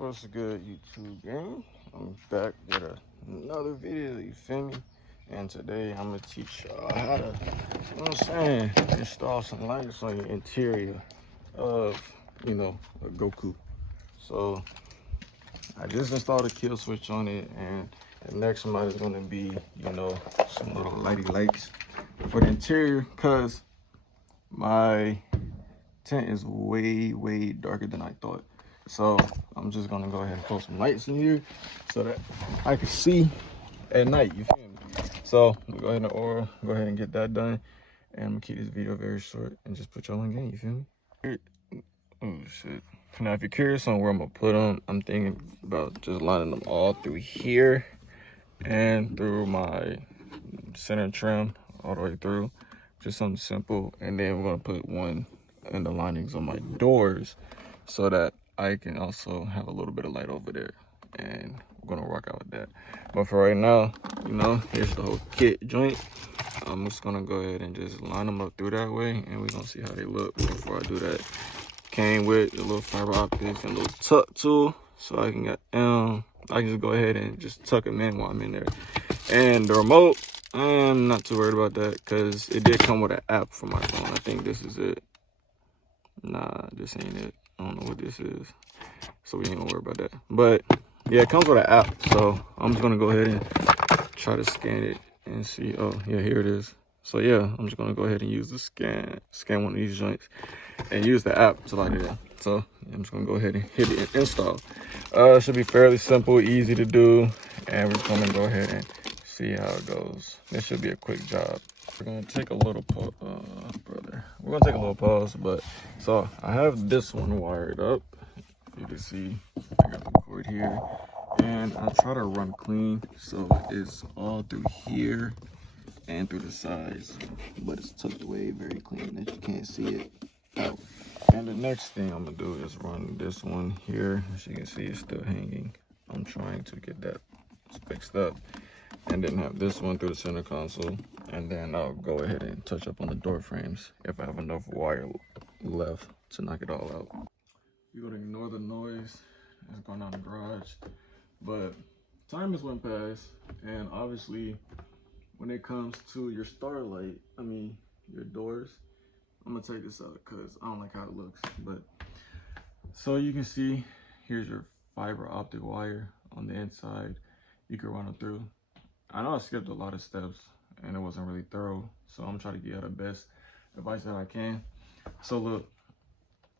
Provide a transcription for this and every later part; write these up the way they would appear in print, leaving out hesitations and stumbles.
What's good, YouTube gang? I'm back with another video, you feel me? And today I'm gonna teach y'all how to, you know what I'm saying, install some lights on your interior of, a Goku. So I just installed a kill switch on it, and the next one is gonna be, some little lighty lights for the interior, cause my tent is way darker than I thought. So I'm just gonna go ahead and put some lights in here so that I can see at night, you feel me? So I'm gonna go ahead and get that done, and I'm gonna keep this video very short and just put y'all in game, you feel me? Oh shit. Now if you're curious on where I'm gonna put them, I'm thinking about just lining them all through here and through my center trim all the way through. Just something simple. And then we're gonna put one in the linings on my doors so that I can also have a little bit of light over there, and we're gonna rock out with that. But for right now, here's the whole kit joint. I'm just gonna go ahead and just line them up through that way, and we're gonna see how they look. Before I do that, came with a little fiber optics and a little tuck tool, so I can just go ahead and just tuck them in while I'm in there. And the remote, I'm not too worried about that because it did come with an app for my phone. I think this is it. Nah, this ain't it. I don't know what this is, so we ain't gonna worry about that. But yeah, it comes with an app, so I'm just gonna go ahead and try to scan it and see. Oh yeah, here it is. So yeah, I'm just gonna go ahead and use the scan one of these joints and use the app to light it in. So I'm just gonna go ahead and hit it and install. It should be fairly simple, easy to do, and we're just gonna go ahead and see how it goes. This should be a quick job. We're gonna take a little pause, We're gonna take a little pause, but so I have this one wired up. You can see I got the cord here, and I try to run clean so it's all through here and through the sides, but it's tucked away very clean that you can't see it out. And the next thing I'm gonna do is run this one here. As you can see, it's still hanging. I'm trying to get that fixed up, and then have this one through the center console, and then I'll go ahead and touch up on the door frames if I have enough wire left to knock it all out. You're gonna ignore the noise that's going on in the garage, but time has went past, and obviously when it comes to your starlight, your doors, I'm gonna take this out because I don't like how it looks. But so you can see, here's your fiber optic wire on the inside. You can run them through. I know I skipped a lot of steps and it wasn't really thorough, so I'm trying to give you the best advice that I can. So look,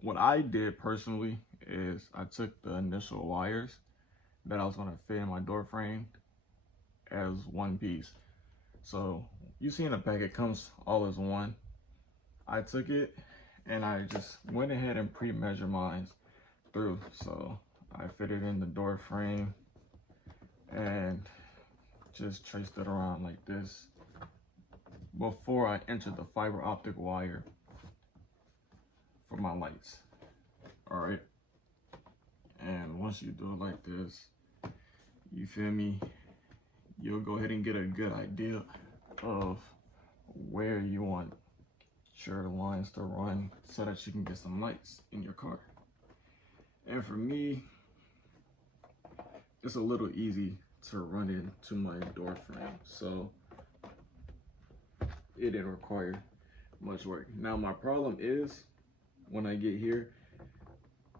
what I did personally is I took the initial wires that I was gonna fit in my door frame as one piece. So you see in the pack, it comes all as one. I took it and I just went ahead and pre-measured mine through. So I fitted in the door frame and just traced it around like this before I entered the fiber optic wire for my lights. All right. And once you do it like this, you feel me, you'll go ahead and get a good idea of where you want your lines to run so that you can get some lights in your car. And for me, it's a little easy to run into my door frame, so it didn't require much work. Now my problem is when I get here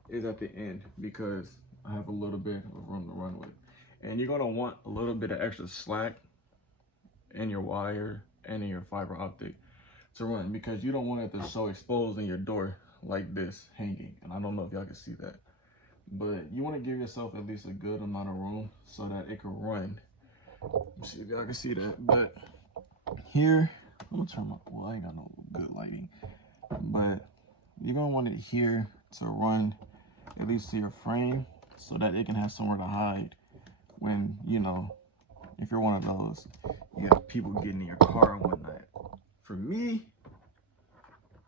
is at the end, because I have a little bit of room to run with, and you're gonna want a little bit of extra slack in your wire and in your fiber optic to run, because you don't want it to show exposed in your door like this hanging. And I don't know if y'all can see that, but you want to give yourself at least a good amount of room so that it can run. Let's see if y'all can see that. But here, I'm gonna turn my, well, I ain't got no good lighting, but you're gonna want it here to run at least to your frame so that it can have somewhere to hide when, if you're one of those, you got people getting in your car and whatnot. For me,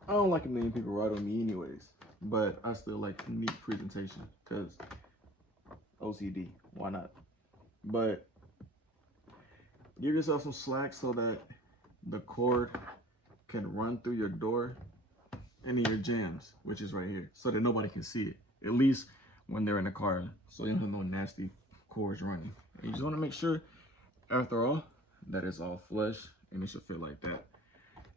I don't like a million people ride on me anyways, but I still like neat presentation because OCD, why not? But give yourself some slack so that the cord can run through your door and in your jams, which is right here, so that nobody can see it. At least when they're in the car, so you don't have no nasty cords running. And you just want to make sure, after all, that it's all flush and it should fit like that.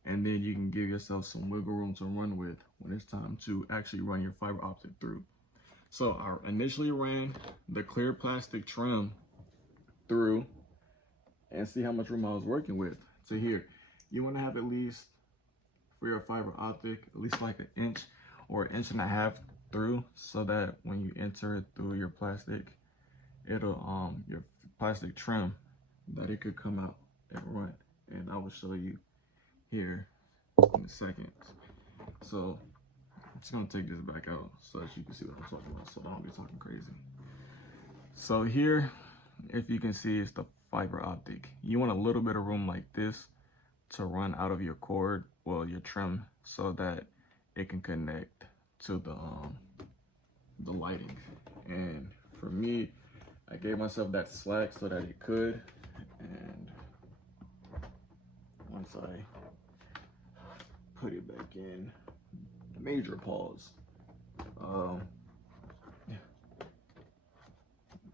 And then you can give yourself some wiggle room to run with when it's time to actually run your fiber optic through. So I initially ran the clear plastic trim through and see how much room I was working with to here. You want to have at least, for your fiber optic, at least like 1 inch or 1.5 inches through, so that when you enter it through your plastic, it'll your plastic trim, that it could come out and run. And I will show you here in a second. So I'm just gonna take this back out so that you can see what I'm talking about, so I don't be talking crazy. So here, if you can see, it's the fiber optic. You want a little bit of room like this to run out of your cord, well, your trim, so that it can connect to the lighting. And for me, I gave myself that slack so that it could. And once I put it back in, major pause. Yeah,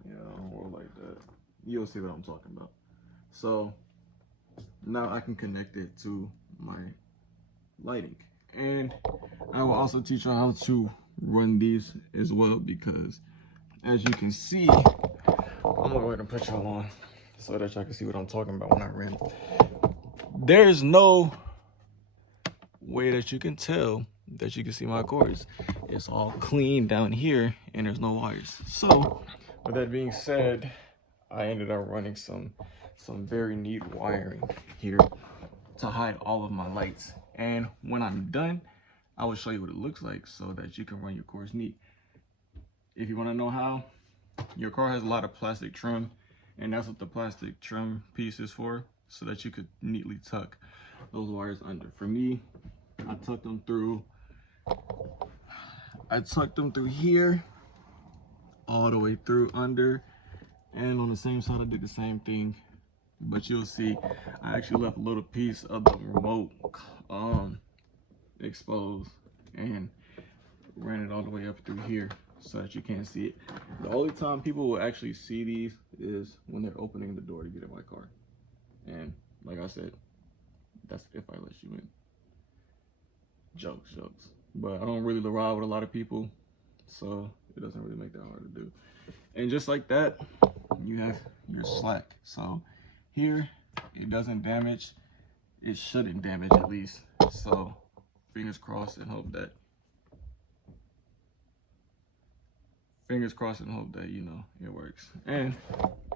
I don't roll like that. You'll see what I'm talking about. So now I can connect it to my lighting. And I will also teach you how to run these as well, because as you can see, I'm gonna go ahead and put y'all on so that y'all can see what I'm talking about when I ran. There's no way that you can tell that you can see my cords. It's all clean down here and there's no wires. So with that being said, I ended up running some very neat wiring here to hide all of my lights. And when I'm done, I will show you what it looks like so that you can run your cords neat. If you want to know how, your car has a lot of plastic trim, and that's what the plastic trim piece is for, so that you could neatly tuck those wires under. For me, I tucked them through here, all the way through under, and on the same side I did the same thing. But you'll see I actually left a little piece of the remote exposed and ran it all the way up through here so that you can't see it. The only time people will actually see these is when they're opening the door to get in my car. And like I said, that's if I let you in. Jokes. But I don't really ride with a lot of people, so it doesn't really make that hard to do. And just like that, you have your slack. So here, it doesn't damage. It shouldn't damage, at least. So fingers crossed and hope that, you know, it works. And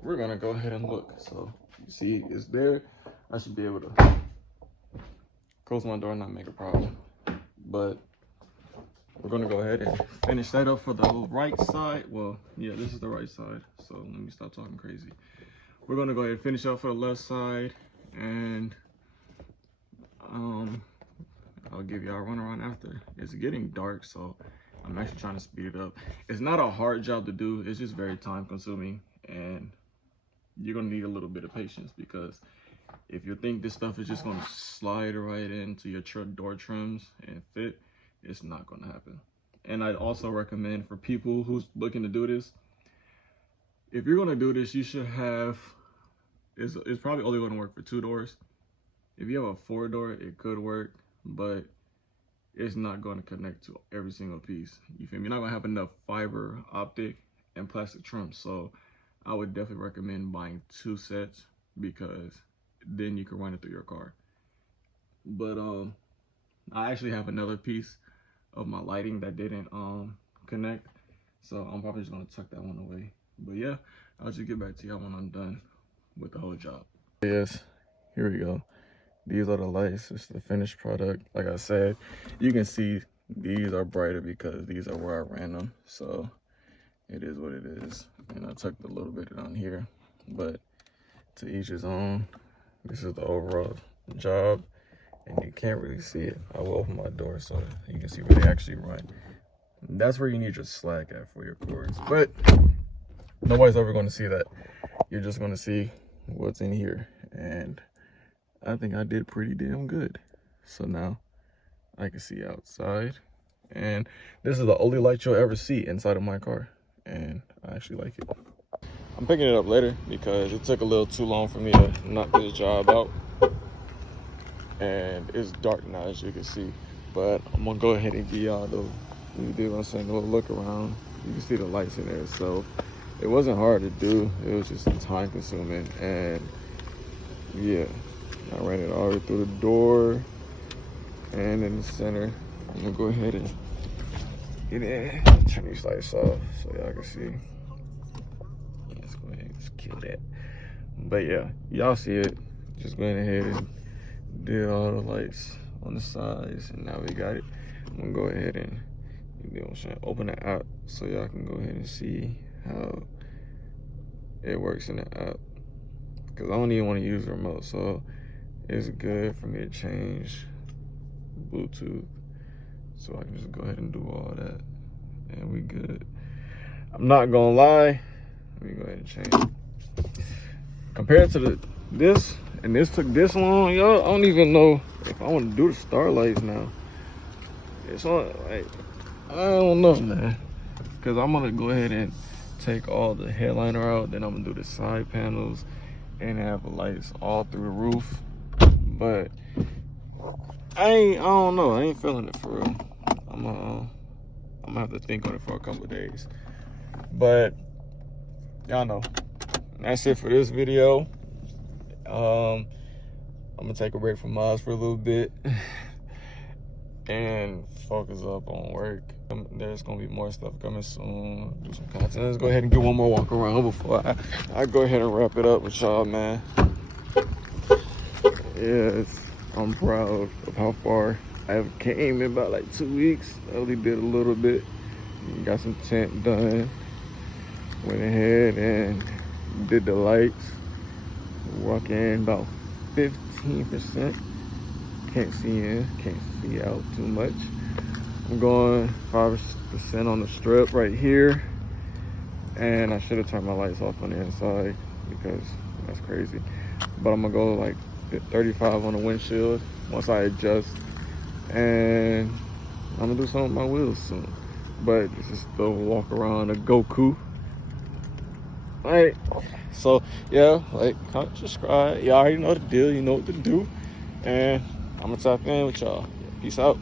we're gonna go ahead and look. So you see it's there. I should be able to close my door and not make a problem. But we're gonna go ahead and finish that up for the right side. Well, yeah, this is the right side. So let me stop talking crazy. We're gonna go ahead and finish up for the left side, and I'll give y'all a run around after. It's getting dark, so I'm actually trying to speed it up. It's not a hard job to do. It's just very time consuming, and you're gonna need a little bit of patience, because if you think this stuff is just gonna slide right into your door trims and fit, it's not gonna happen. And I'd also recommend for people who's looking to do this, if you're gonna do this, you should have, it's probably only gonna work for 2 doors. If you have a 4-door, it could work, but it's not gonna connect to every single piece. You feel me? You're not gonna have enough fiber optic and plastic trim. So I would definitely recommend buying 2 sets, because then you can run it through your car. But I actually have another piece of my lighting that didn't connect, so I'm probably just gonna tuck that one away. But yeah, I'll just get back to y'all when I'm done with the whole job. Yes, here we go. These are the lights. It's the finished product. Like I said, you can see these are brighter because these are where I ran them, so it is what it is. And I tucked a little bit on here, but to each his own. This is the overall job, and you can't really see it. I will open my door so you can see where they actually run. That's where you need your slack at for your cords, but nobody's ever going to see that. You're just going to see what's in here, and I think I did pretty damn good. So now I can see outside, and this is the only light you'll ever see inside of my car. and I actually like it. I'm picking it up later because it took a little too long for me to knock this job out. And it's dark now, as you can see. But I'm gonna go ahead and give y'all the, you know what I'm saying, a little look around. You can see the lights in there. So it wasn't hard to do. It was just time consuming. And yeah, I ran it all the way through the door and in the center. I'm gonna go ahead and get in, turn these lights off so y'all can see. Let's go ahead and just kill that. But yeah, y'all see it. Just going ahead and did all the lights on the sides, and now we got it. I'm gonna go ahead and, you know what I'm saying, open the app so y'all can go ahead and see how it works in the app. Cause I don't even want to use the remote, so it's good for me to change Bluetooth. So I can just go ahead and do all that, and we good. I'm not gonna lie. Let me go ahead and change. Compared to this, and this took this long, y'all. I don't even know if I want to do the starlights now. It's on, like, I don't know, man. Cause I'm gonna go ahead and take all the headliner out, then I'm gonna do the side panels and have the lights all through the roof. But I don't know. I ain't feeling it for real. I'm gonna have to think on it for a couple of days. But y'all know, that's it for this video. I'm gonna take a break from Moz for a little bit and focus up on work. There's gonna be more stuff coming soon. Do some content. Let's go ahead and get one more walk around before I go ahead and wrap it up with y'all, man. Yes, I'm proud of how far I've came in about like 2 weeks. I only did a little bit. Got some tent done. Went ahead and did the lights. Walk in about 15%. Can't see in, can't see out too much. I'm going 5% on the strip right here. And I should have turned my lights off on the inside because that's crazy. But I'm gonna go like 35 on the windshield once I adjust. And I'm gonna do some of my wheels soon. But this is the walk around the Goku. Alright, so yeah, like, comment, subscribe. Y'all already know the deal, you know what to do. And I'm gonna tap in with y'all. Peace out.